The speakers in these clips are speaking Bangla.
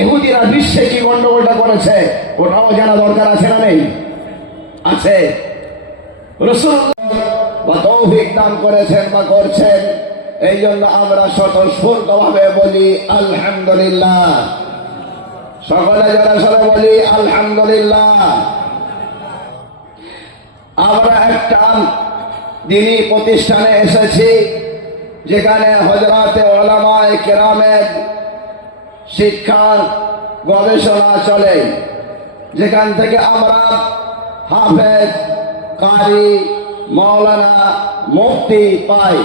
ইহুদিরা বিশ্বে কি গন্ডগোলটা করেছে ওটাও জানা দরকার আছে না নেই? আছে। রাসূলুল্লাহ তৌফিক দান করেছেন বা করছেন, এই জন্য আমরা স্বতঃস্ফূর্তভাবে বলি আলহামদুলিল্লাহ। সকলে যারা সরে বলি আলহামদুলিল্লাহ। আমরা একটা দ্বীনি প্রতিষ্ঠানে এসেছি যেখানে হযরতে উলামায়ে কেরামের শিক্ষা গবেষণা চলে, যেখান থেকে আমরা হাফেজ, কারি, মাওলানা, মুফতি পাই।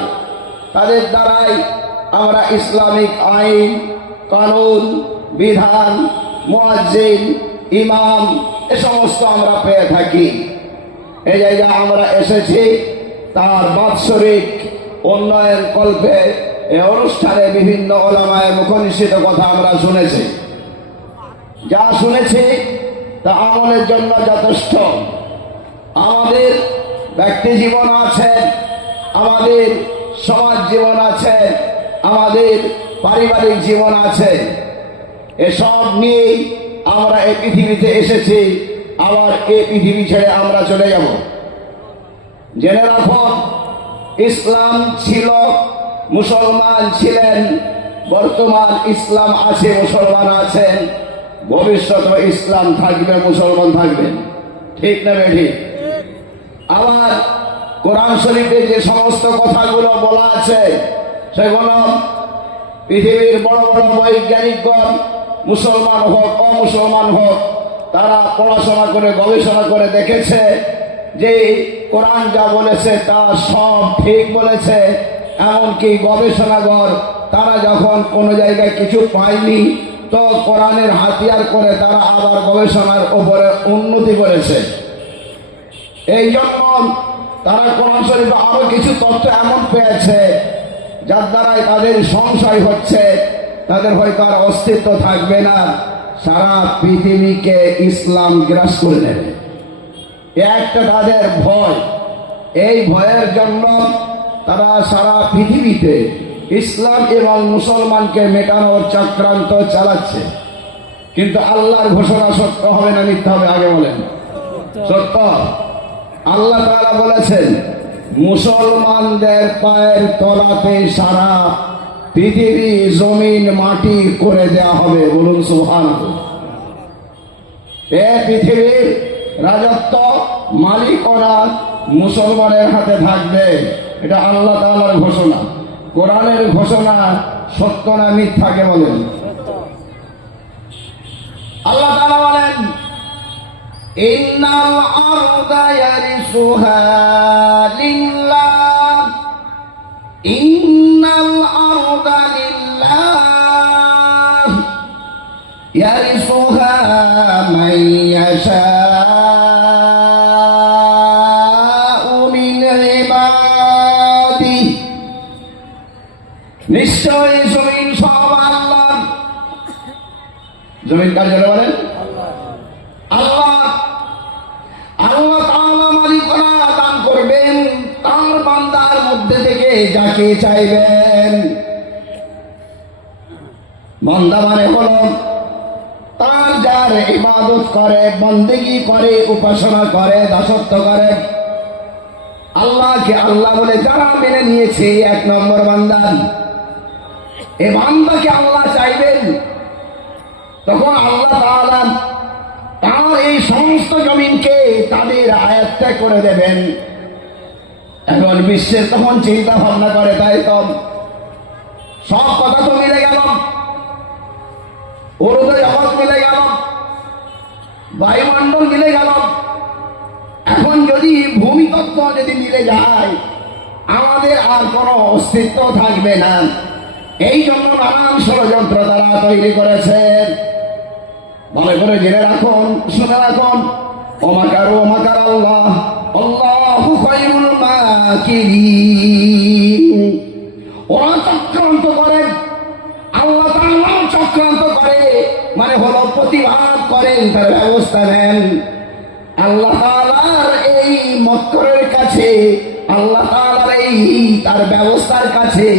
তাদের দ্বারাই আমরা ইসলামিক আইন, কানুন, বিধান, মুয়াজ্জিন, ইমাম এ সমস্ত আমরা পেয়ে থাকি। এই জায়গায় আমরা এসেছি তার বাৎসরিক উন্নয়ন কল্পে এই অনুষ্ঠানে বিভিন্ন উলামায়ে মুখনিসৃত কথা আমরা শুনেছি। যা শুনেছি তা আমলের জন্য যথেষ্ট। আমাদের ব্যক্তি জীবন আছে, আমাদের সমাজ জীবন আছে, আমাদের পারিবারিক জীবন আছে। এসব নিয়েই আমরা এই পৃথিবীতে এসেছি, আবার এই পৃথিবী ছেড়ে আমরা চলে যাব। জেনে রাখো, ইসলাম ছিল, মুসলমান ছিলেন, বর্তমান ইসলাম আছে, মুসলমান আছেন, ভবিষ্যতে ইসলাম থাকবে, মুসলমান থাকবেন। ঠিক না বেঠিক? আবার কোরআন শরীফে যে সমস্ত কথাগুলো বলা আছে সেগুলো পৃথিবীর বড় বড় বৈজ্ঞানিকগণ, মুসলমান হোক অমুসলমান হোক, তারা পড়াশোনা করে গবেষণা করে দেখেছে যে কোরআন যা বলেছে তা সব ঠিক বলেছে। এমনকি গবেষণাগর তারা যখন কোনো জায়গায় কিছু পায়নি তো কোরআনের হাতিয়ার করে তারা আবার গবেষণার উপরে উন্নতি করেছে। এই জন্য তারা কোরআন শরীফে আরো কিছু তথ্য এমন পেয়েছে যার দ্বারাই তাদের সংশয় হচ্ছে, তাদের হয়তো আর অস্তিত্ব থাকবে না, সারা পৃথিবীকে ইসলাম গ্রাস করে নেবে। একটা তাদের ভয়। এই ভয়ের জন্য তারা সারা পৃথিবীতে ইসলাম এবং মুসলমানকে মেটানোর চক্রান্ত চালাচ্ছে। কিন্তু আল্লাহর ঘোষণা সত্য হবে না মিথ্যা হবে? আগে বলেন। সত্য। আল্লাহ তাআলা বলেছেন মুসলমানদের পায়ের তলাতে সারা পৃথিবী জমিন মাটি করে দেয়া হবে। বলুন সুবহানাল্লাহ। এই পৃথিবীর রাজত্ব, মালিকানা মুসলমানের হাতে থাকবে। এটা আল্লাহ তাআলার ঘোষণা। কোরআনের ঘোষণা সত্য না মিথ্যা? কে বলেন? আল্লাহ তাআলা বলেন ইন্নাল আরদা ইয়ারিসুহা লিল্লাহ, ইন্নাল আরদা লিল্লাহ ইয়ারিসুহা মান ইয়াশাউ মিন ইবাদি। নিশ্চয় জমিন সব আল্লাহ। জমিন কার জন্য বলেন? আল্লাহ। আল্লাহ তাআলা মালিকানা দান করবেন তার বান্দার মধ্যে থেকে যাকে চাইবেন। বান্দা মানে হলো তার যার ইবাদত করে, বন্দেগী করে, উপাসনা করে, দাসত্ব করে, আল্লাহকে আল্লাহ বলে যারা মেনে নিয়েছে, এক নম্বর বান্দা। এই বান্দাকে আল্লাহ চাইবেন, তখন আল্লাহ তাআলা তার এই সমস্ত জমিনকে তাদের আয়ত্তে করে দেবেন। এখন বিশ্বের তখন চিন্তা ভাবনা করে, তাই তো সব কথা তো মিলে গেল, উড়োদ জগৎ মিলে গেল, বায়ুমণ্ডল মিলে গেল। এখন যদি ভূমিতত্ত্ব যদি মিলে যায় আমাদের আর কোনো অস্তিত্ব থাকবে না। এই জন্য নানান ষড়যন্ত্র তারা তৈরি করেছেন। ভালো করে জেনে রাখুন, শুনে রাখুন, ওমাকার ওমাকার আল্লাহ, আল্লাহু খায়রুল মাকিরিন। ওরা চক্রান্ত করে, আল্লাহ তাআলা চক্রান্ত করে, মানে হলো প্রতিবাদ করেন, তার ব্যবস্থা নেন। আল্লাহ তাআলার এই মক্করের কাছে, আল্লাহ তাআলার এই তার ব্যবস্থার কাছে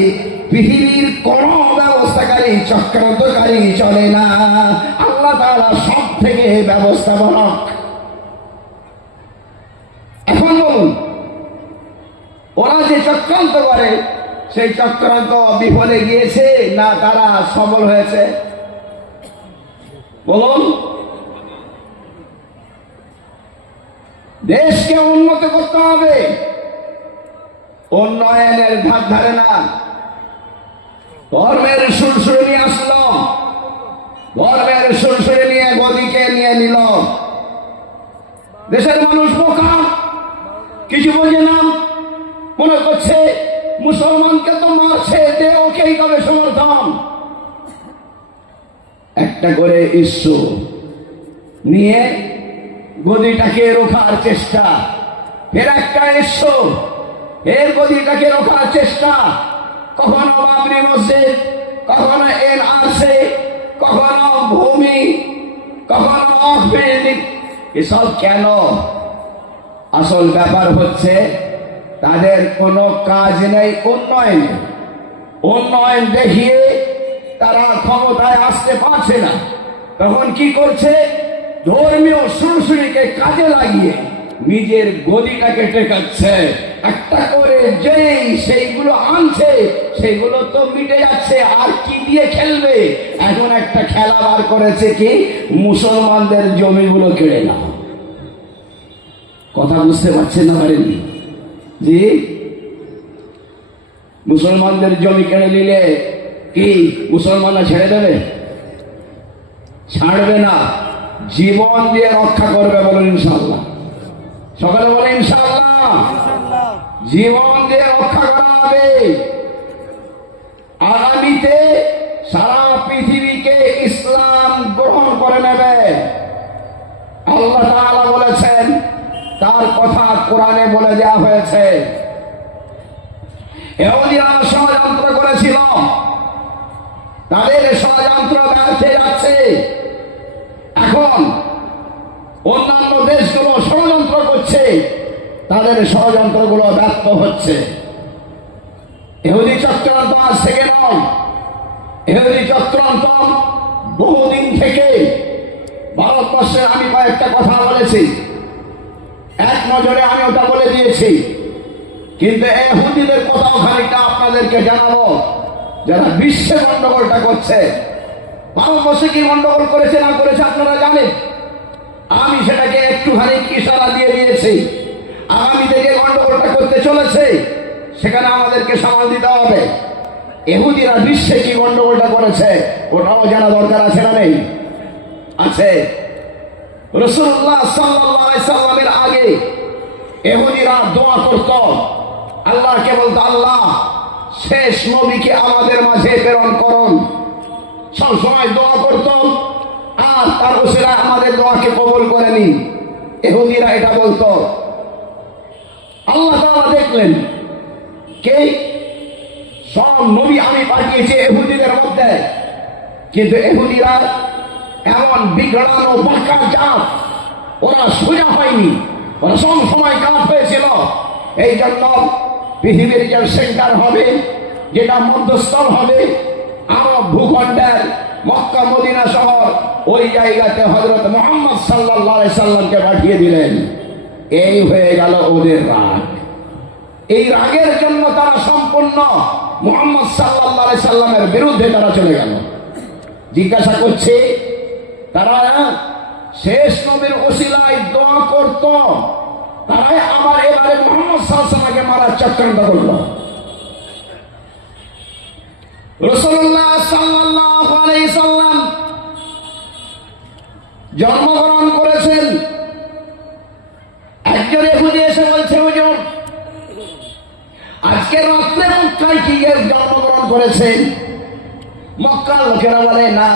পৃথিবীর কোন ব্যবস্থা ষড়যন্ত্রকারী চক্রান্তকারী চলে না, আল্লাহ তাআলা সব থেকে ব্যবস্থাপনক। এখন বলুন, ওরা যে চক্রান্ত করে সেই চক্রান্ত বিফলে গিয়েছে না তারা সফল হয়েছে? বলুন। দেশকে উন্নত করতে হবে, উন্নয়নের ধার ধারে না। ধর্মের সুরসুরে নিয়ে আসলো, ধর্মের সুরসুরে নিয়ে গদিকে নিয়ে নিল। দেশের মানুষ বোকা, কিছু বোঝে না, মনে করছে মুসলমানকে তো মারছে, যে ওকেই তবে সমর্থন। একটা করে ইস্যু নিয়ে গদিটাকে রোখার চেষ্টা, ফের একটা ইস্যু, এর গদিটাকে রোখার চেষ্টা। কখনো বাবরি মসজিদ, কখনো এনআরসি, কখনো ভূমি, কখনো অফবিল্ডিং। এসব কেন? আসল ব্যাপার হচ্ছে তাদের কোনো কাজ নেই উন্নয়ন। উন্নয়ন দেখিয়ে তারা ক্ষমতায় আসতে পারছে না, তখন কি করছে? ধর্মীয় সুরসুরিকে কাজে লাগিয়ে নিজের গদিটাকে টেকাচ্ছে। একটা করে যেই সেইগুলো আনছে সেইগুলো তো মিটে যাচ্ছে, আর কি দিয়ে খেলবে? এখন একটা খেলা বার করেছে কি, মুসলমানদের জমিগুলো কেড়ে নাও। কথা বুঝতে পারছেন না? পারেননি জি? মুসলমানদের জমি কেড়ে নিলে কি মুসলমানরা ছেড়ে দেবে? ছাড়বে না, জীবন দিয়ে রক্ষা করবে। বলুন ইনশাআল্লাহ। সকালে বলে ইনশাআল্লাহ। জীবন দিয়ে রক্ষা করা হবে। আগামীতে সারা পৃথিবীকে ইসলাম গ্রহণ করে নেবে। আল্লাহ তাআলা বলেছেন, তার কথা কোরআনে বলে দেওয়া হয়েছে। ইহুদিরা ষড়যন্ত্র করেছিল, তাদের ষড়যন্ত্র ব্যর্থ যাচ্ছে। এখন অন্যান্য দেশগুলো ষড়যন্ত্র করছে, তাদের ষড়যন্ত্রগুলো ব্যর্থ হচ্ছে। ইহুদি চক্রান্ত আজ থেকে নয়, ইহুদি চক্রান্ত বহুদিন থেকে। ভারতবর্ষে আমি কয়েকটা কথা বলেছি, এক নজরে আমি ওটা বলে দিয়েছি, কিন্তু ইহুদিদের কথাও খানিকটা আপনাদেরকে জানাবো, যারা বিশ্বে গন্ডগোলটা করছে। ভারতবর্ষে কি গন্ডগোল করেছে না করেছে আপনারা জানেন। আমি সেটাকে একটুখানি ইশারা দিয়ে দিয়েছি। আগামী থেকে গন্ডগোলটা করতে চলেছে, সেখানে আমাদেরকে সামাল দিতে হবে। ইহুদিরা বিশ্বে কি গন্ডগোলটা করেছে ওটাও জানা দরকার আছে না নেই? আছে। রাসূলুল্লাহ সাল্লাল্লাহু আলাইহি সাল্লামের আগে ইহুদিরা দোয়া করত, আল্লাহকে বলতো, আল্লাহ শেষ নবীকে আমাদের মাঝে প্রেরণ করুন। সব সময় দোয়া করত, আর তার উসিলায় আমাদের দোয়াকে কবুল করে নিন। ইহুদিরা এটা বলতো। আল্লাহ তাআলা দেখলেন কে সব নবী আমি পাঠিয়েছি ইহুদিদের মধ্যে, কিন্তু ইহুদিরা এমন বিগড়ানো বাঁকা জাত, ওরা সোজা হয়নি, ওরা সব সময় কাজ হয়েছিল। এই জন্য পৃথিবীর যে সেন্টার হবে, যেটা মধ্যস্থল হবে আরব ভূখণ্ডের মক্কা মদিনা শহর, ওই জায়গাতে হযরত মুহাম্মদ সাল্লাল্লাহু আলাইহি সাল্লামকে পাঠিয়ে দিলেন। এই হয়ে গেল ওদের রাগ। এই রাগের জন্য তারা সম্পূর্ণ মুহাম্মদ সাল্লাল্লাহু আলাইহি সাল্লামের বিরুদ্ধে তারা চলে গেল। জিজ্ঞাসা করছে, তারা শেষ নবীর ওসিলায় দোয়া করত, তারাই আবার এবারে মুহাম্মদ সাল্লাল্লাহু আলাইহি সাল্লামকে মারার চক্রান্ত করল। রাসূলুল্লাহ সাল্লাল্লাহু আলাইহি সাল্লাম জন্মগ্রহণ করেছেন। একজন ইহুদি এসে বলছে, হুজুর আজকে রাত্রে মক্কায় কি জন্মগ্রহণ করেছেন? মক্কার লোকেরা বলে না।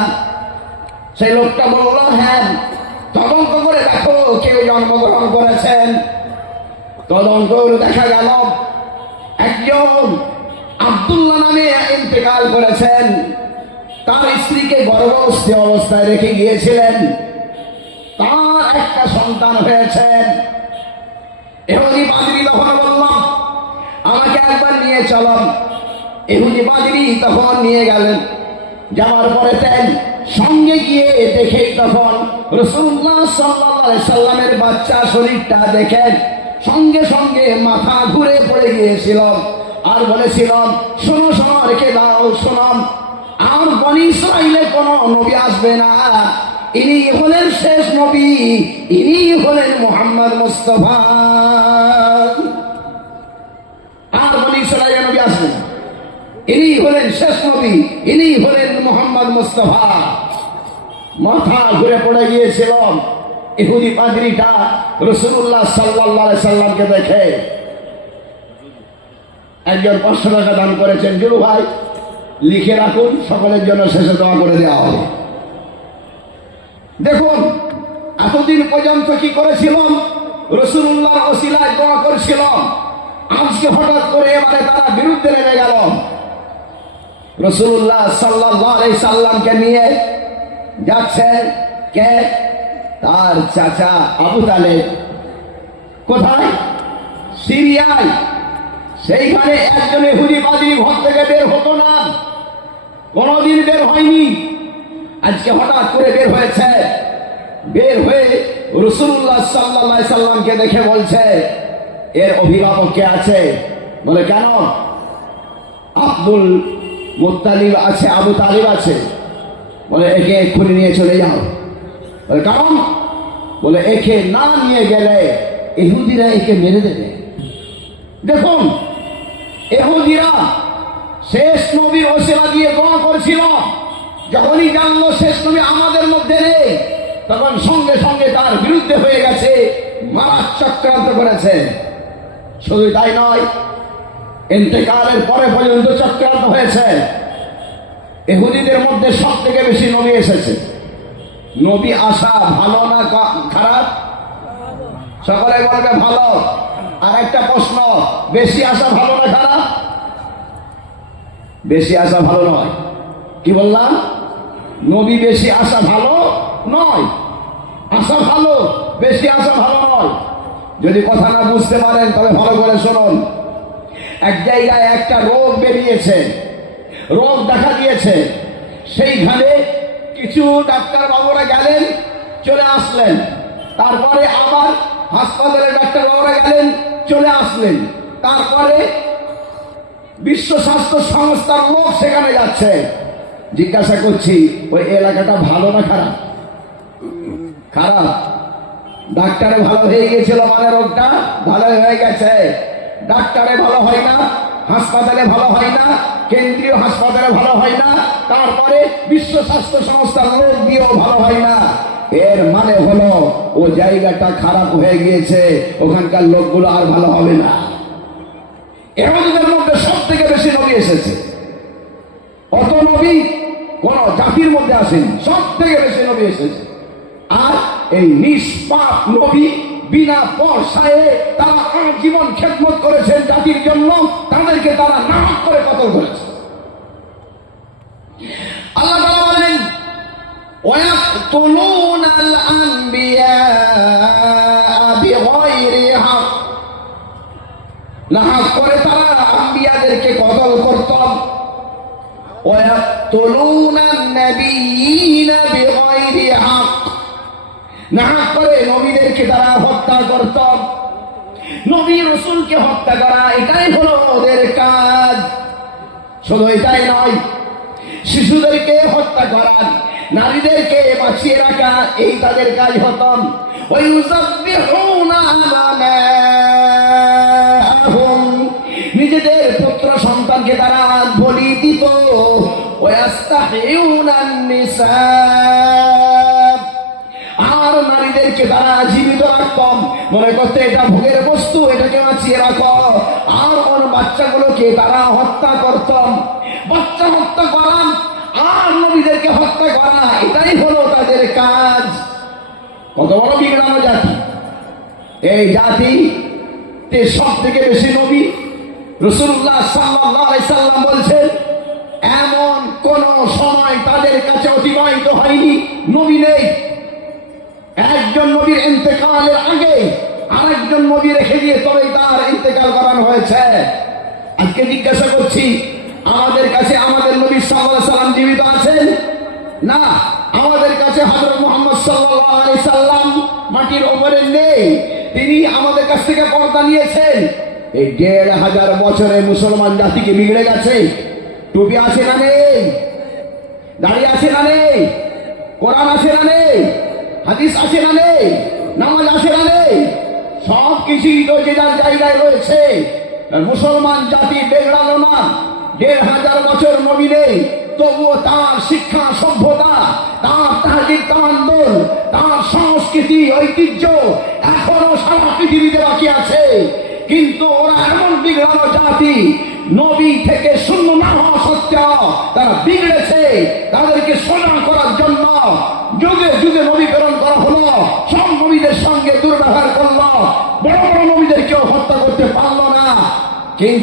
সেই লোকটা বলল, হ্যাঁ তদন্ত করে দেখো কেউ জন্মগ্রহণ করেছেন। তদন্ত করে দেখা গেল একজন আব্দুল্লাহ নামে ইন্তেকাল করেছেন। তার স্ত্রীকে গর্ভস্থ অবস্থায় রেখে গিয়েছিলেন, তার একটা সন্তান হয়েছেন। ইহুদি পাদ্রী তখন বলল, আমাকে একবার নিয়ে চলুন। ইহুদি পাদ্রী তখন নিয়ে গেলেন। যাওয়ার পরে তেল সঙ্গে গিয়ে দেখে তখন রাসূলুল্লাহ সাল্লাল্লাহু আলাইহি সাল্লামের বাচ্চা শরীরটা দেখেন সঙ্গে সঙ্গে মাথা ঘুরে পড়ে গিয়েছিল আর বলেছিলাম শোনো শোনো রেখে দাও শোনো আর বনি ইসরাইলে কোনো নবী আসবে না, ইনি হলেন শেষ নবী, ইনি হলেন মুহাম্মদ মুস্তাফা। আর বনি ইসরাইলে নবী আসবে না, ইনি হলেন শেষ নবী, ইনি হলেন মুহাম্মদ মুস্তাফা। মাথা ঘুরে পড়ে গিয়েছিল। ইহুদি পাদ্রীটা রাসূলুল্লাহ সাল্লাল্লাহু আলাইহি সাল্লামকে দেখে একজন 500 টাকা দান করেছেন, জুলু ভাই লিখে রাখুন, সকলের জন্য শেষে দোয়া করে দেওয়া হবে। দেখুন এতদিন পর্যন্ত কি করেছিলাম, রাসূলুল্লাহর ওসিলায় দোয়া করেছিলাম, আজকে হঠাৎ করে এবারে তারা বিরুদ্ধে নেমে গেল। রাসূলুল্লাহ সাল্লাল্লাহু আলাইহি সাল্লামকে নিয়ে যাচ্ছে কে? তার চাচা আবু তালেব। কোথায়? সিরিয়ায়। সেইখানে একজন ইহুদি পাদ্রী ঘর থেকে বের হতো না, কোনদিন বের হয়নি, আজকে হঠাৎ করে বের হয়েছে। বের হয়ে রাসূলুল্লাহ সাল্লাল্লাহু আলাইহি সাল্লামকে দেখে বলছে এর অভিভাবক কে আছে? বলে কেন? আব্দুল মুত্তালিব আছে, আবু তালিব আছে। বলে একে এক্ষুনি নিয়ে চলে যাও। বলে কারণ? বলে একে না নিয়ে গেলে ইহুদিরা একে মেরে দেবে। দেখুন ইহুদিরা শেষ নবীর ওসিলা দিয়ে দোয়া করেছিল, যখনই জানলো শেষ নবী আমাদের মধ্যে নেই তখন সঙ্গে সঙ্গে তার বিরুদ্ধে হয়ে গেছে, মারার চক্রান্ত করেছে। শুধু তাই নয়, ইন্তেকালের পরে পর্যন্ত চক্রান্ত হয়েছে। ইহুদিদের মধ্যে সব থেকে বেশি নবী এসেছে। নবী আসা ভালো না খারাপ? সকলে বলবে ভালো। আর একটা প্রশ্ন, বেশি আসা ভালো না খারাপ? বেশি আসা ভালো নয়। কি বললাম? নবী বেশি আসা ভালো নয়, আসা ভালো, বেশি আসা ভালো নয়। যদি কথা না বুঝতে পারেন তবে ভালো করে শুনুন। এক জায়গায় একটা রোগ বেরিয়েছে, রোগ দেখা দিয়েছে, সেইখানে কিছু ডাক্তার বাবুরা গেলেন, চলে আসলেন, তারপরে আবার হাসপাতালে ডাক্তার বাবুরা গেলেন, চলে আসলেন, তারপরে বিশ্ব স্বাস্থ্য সংস্থার লোক সেখানে যাচ্ছে। জিজ্ঞাসা করছি ওই এলাকাটা ভালো না খারাপ? খারাপ। ডাক্তারে ভালো হয়ে গিয়েছিল মানে রোগটা ভালো হয়ে গেছে। ডাক্তারে ভালো হয় না, হাসপাতালে ভালো হয় না, কেন্দ্রীয় হাসপাতালে ভালো হয় না, তারপরে বিশ্ব স্বাস্থ্য সংস্থার লোক দিয়েও ভালো হয় না। এর মানে হলো ও জায়গাটা খারাপ হয়ে গিয়েছে, ওখানকার লোকগুলো আর ভালো হবে না। এর মধ্যে সব থেকে বেশি নবী এসেছে। অত নবী কোন জাতির মধ্যে আসেনি, সব থেকে বেশি নবী এসেছে। আর এই নিষ্পাপ নবী বিনা পয়সায় তারা জীবন খেদমত করেছেন জাতির জন্য, তাদেরকে তারা নামাক করে কতল করেছে। আল্লাহ তাআলা বলেন ওয়ায়াকতুলুনাল আনবিয়া বিগাইরি হক, না হক করে তারা আম্বিয়াদেরকে কতল করত। ওয়ায়াকতুলুনান নাবিয়িনা বিগাইরি হক, না হক করে নবীদেরকে তারা হত্যা করত। নবী রাসূলকে হত্যা করা এটাই হলো ওদের কাজ। শুধু এটাই নয়, শিশুদেরকে হত্যা করা, নারীদেরকে বাঁচিয়ে রাখা, এই তাদের কাজ হতো। ওয়ায়ুযাব্বিহুনা আবনাআহুম, নিজেদের পুত্র সন্তানকে তারা বলি দিত। ওয়াস্তাহিউনান নিসা, আর নারীদেরকে তারা জীবিত রাখতাম, মনে করতে এটা ভোগের বস্তু, এটাকে বাঁচিয়ে রাখো। আর ওর বাচ্চাগুলোকে তারা হত্যা করতাম। বাচ্চা হত্যা করা আর নবীদেরকে হত্যা করা এটাই হলো তাদের কাজ। কত বড় বিগ্রাম জাতি! এই জাতিতে সব থেকে বেশি নবী। রাসূলুল্লাহ সাল্লাল্লাহু আলাইহি সাল্লাম বলছেন এমন কোন সময় তাদের কাছে অতিবাহিত হয়নি নবী নেই। একজন নবীর ইন্তেকালের আগে আরেকজন নবী রেখে দিয়ে তবেই তার ইন্তেকাল করানো হয়েছে। আজকে জিজ্ঞাসা করছি, আমাদের কাছে আমাদের নবী সাল্লাল্লাহু আলাইহি সাল্লাম জীবিত আছেন? না, আমাদের কাছে হযরত মুহাম্মদ সাল্লাল্লাহু আলাইহি সাল্লাম মাটির উপরে নেই, তিনি আমাদের কাছ থেকে পর্দা নিয়েছেন। এই ১,৫০০ বছরে মুসলমান জাতিকে বিগড়ে গেছে। টুপি আছে না নেই? দাড়ি আছে না নেই? কোরআন আছে না নেই? হাদিস আছে না নেই? নামাজ আছে না নেই? সব কিছুই তো যে যার জায়গায় রয়েছে। মুসলমান জাতি বেগড়ালো না। ১,৫০০ বছর নবী নেই, তবুও তার শিক্ষা সভ্যতা, তার তাহজিব তামাদ্দুন, তার সংস্কৃতি ঐতিহ্য এখনো সারা পৃথিবীতে বাকি আছে। কিন্তু ওরা এমন বিগড়ানো জাতি, নবী থেকে শূন্য না হওয়া সত্ত্বেও তারা বিগড়েছে। তাদেরকে সোজা করার জন্য যুগে যুগে নবী প্রেরণ করা হলো, সব নবীদের সঙ্গে দুর্ব্যবহার করলো, বড় বড় নবীদেরকেও হত্যা করতে পারলো না। কিন্তু